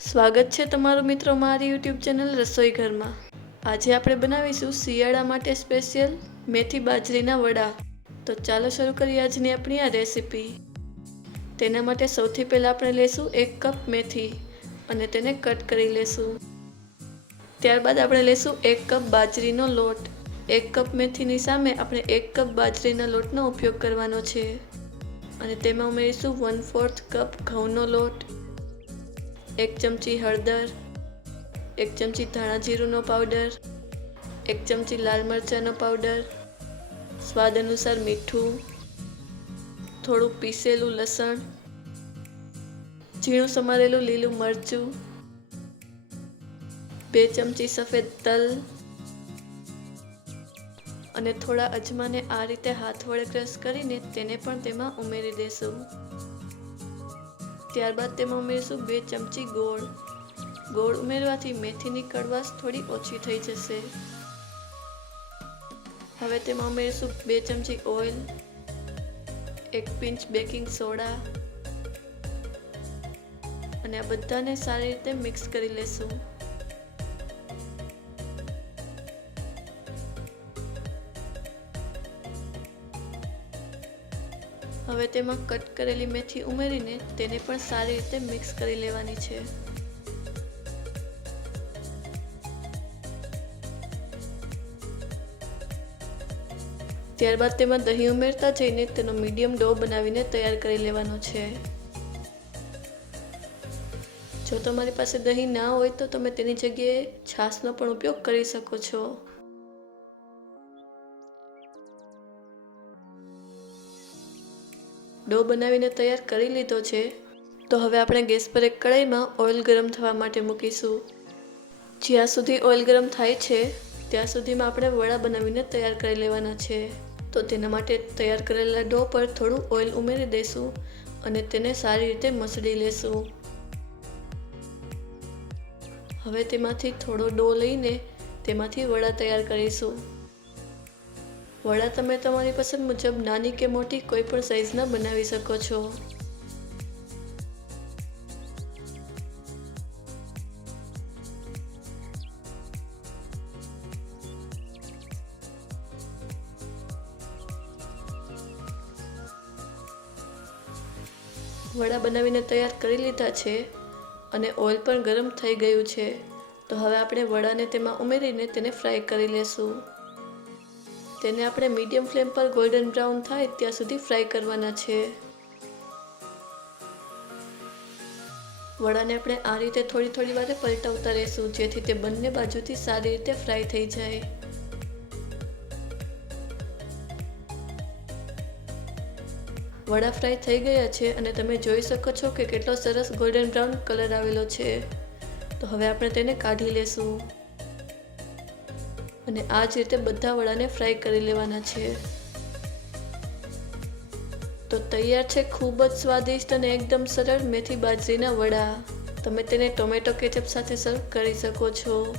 સ્વાગત છે તમારું મિત્રો મારી યુટ્યુબ ચેનલ રસોઈ ઘરમાં. આજે આપણે બનાવીશું શિયાળા માટે સ્પેશિયલ મેથી બાજરીના વડા. તો ચાલો શરૂ કરીએ આજની આપણી આ રેસીપી. તેના માટે સૌથી પહેલાં આપણે લેશું એક કપ મેથી અને તેને કટ કરી લેશું. ત્યારબાદ આપણે લેશું એક કપ બાજરીનો લોટ. એક કપ મેથીની સામે આપણે એક કપ બાજરીના લોટનો ઉપયોગ કરવાનો છે. અને તેમાં ઉમેરીશું વન ફોર્થ કપ ઘઉંનો લોટ. એક ચમચી હળદર, એક ચમચી ધાણા જીરુંનો પાવડર, એક ચમચી લાલ મરચાંનો પાવડર, સ્વાદ અનુસાર મીઠું, થોડું પીસેલું લસણ, ઝીણું સમારેલું લીલું મરચું, બે ચમચી સફેદ તલ અને થોડા અજમાને આ રીતે હાથ વડે ક્રશ કરીને તેને પણ તેમાં ઉમેરી દેશું. ત્યારબાદ તેમાં ઉમેરીશું બે ચમચી ગોળ. ગોળ ઉમેરવાથી મેથીની કડવાશ થોડી ઓછી થઈ જશે. હવે તેમાં ઉમેરીશું બે ચમચી ઓઇલ, એક પિંચ બેકિંગ સોડા અને આ બધાને સારી રીતે મિક્સ કરી લેશું. હવે તેમાં કટ કરેલી મેથી ઉમેરીને તેને પણ સારી રીતે મિક્સ કરી લેવાની છે. ત્યારબાદ તેમાં દહીં ઉમેરતા જઈને તેનો મીડિયમ ડો બનાવીને તૈયાર કરી લેવાનો છે. જો તમારી પાસે દહીં ના હોય તો તમે તેની જગ્યાએ છાશનો પણ ઉપયોગ કરી શકો છો. ડો બનાવીને તૈયાર કરી લીધો છે. તો હવે આપણે ગેસ પર એક કઢાઈમાં ઓઇલ ગરમ થવા માટે મૂકીશું. જ્યાં સુધી ઓઇલ ગરમ થાય છે, ત્યાં સુધીમાં આપણે વડા બનાવીને તૈયાર કરી લેવાના છે. તો તેના માટે તૈયાર કરેલા ડો પર થોડું ઓઇલ ઉમેરી દઈશું અને તેને સારી રીતે મસળી લેશું. હવે તેમાંથી થોડો ડો લઈને તેમાંથી વડા તૈયાર કરીશું. વડા, તમે તમારી પસંદ મુજબ નાની કે મોટી કોઈ પણ સાઈઝના બનાવી શકો છો. વડા બનાવીને તૈયાર કરી લીધા છે અને ઓઇલ પણ ગરમ થઈ ગયું છે. તો હવે આપણે વડાને તેમાં ઉમેરીને તેને ફ્રાય કરી લેશું. તેને આપણે મીડિયમ ફ્લેમ પર ગોલ્ડન બ્રાઉન થાય ત્યાં સુધી ફ્રાય કરવાના છે. વડાને આપણે આ રીતે થોડી થોડી વારે પલટાવતા રહેશું, જેથી તે બંને બાજુથી સારી રીતે ફ્રાય થઈ જાય. વડા ફ્રાય થઈ ગયા છે અને તમે જોઈ શકો છો કે કેટલો સરસ ગોલ્ડન બ્રાઉન કલર આવેલો છે. તો હવે આપણે તેને કાઢી લેશું. અને આ જ રીતે બધા વડાને ફ્રાય કરી લેવાના છે. તો તૈયાર છે ખૂબ જ સ્વાદિષ્ટ અને એકદમ સરળ મેથી બાજરીના વડા. તમે તેને ટોમેટો કેચઅપ સાથે સર્વ કરી શકો છો.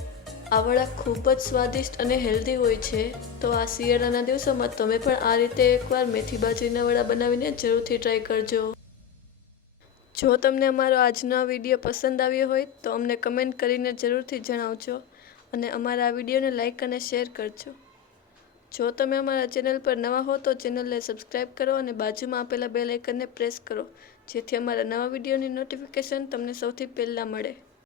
આ વડા ખૂબ જ સ્વાદિષ્ટ અને હેલ્ધી હોય છે. તો આ શિયાળાના દિવસોમાં તમે પણ આ રીતે એકવાર મેથી બાજરીના વડા બનાવીને જરૂરથી ટ્રાય કરજો. જો તમને અમારો આજનો વીડિયો પસંદ આવ્યો હોય તો અમને કમેન્ટ કરીને જરૂરથી જણાવજો. અને અમારા વિડીયોને લાઇક અને શેર કરજો. જો તમે અમારા ચેનલ પર નવા હો તો ચેનલને સબસ્ક્રાઈબ કરો અને બાજુમાં આપેલા બે લાઇકનને પ્રેસ કરો, જેથી અમારા નવા વિડીયોની નોટિફિકેશન તમને સૌથી પહેલાં મળે.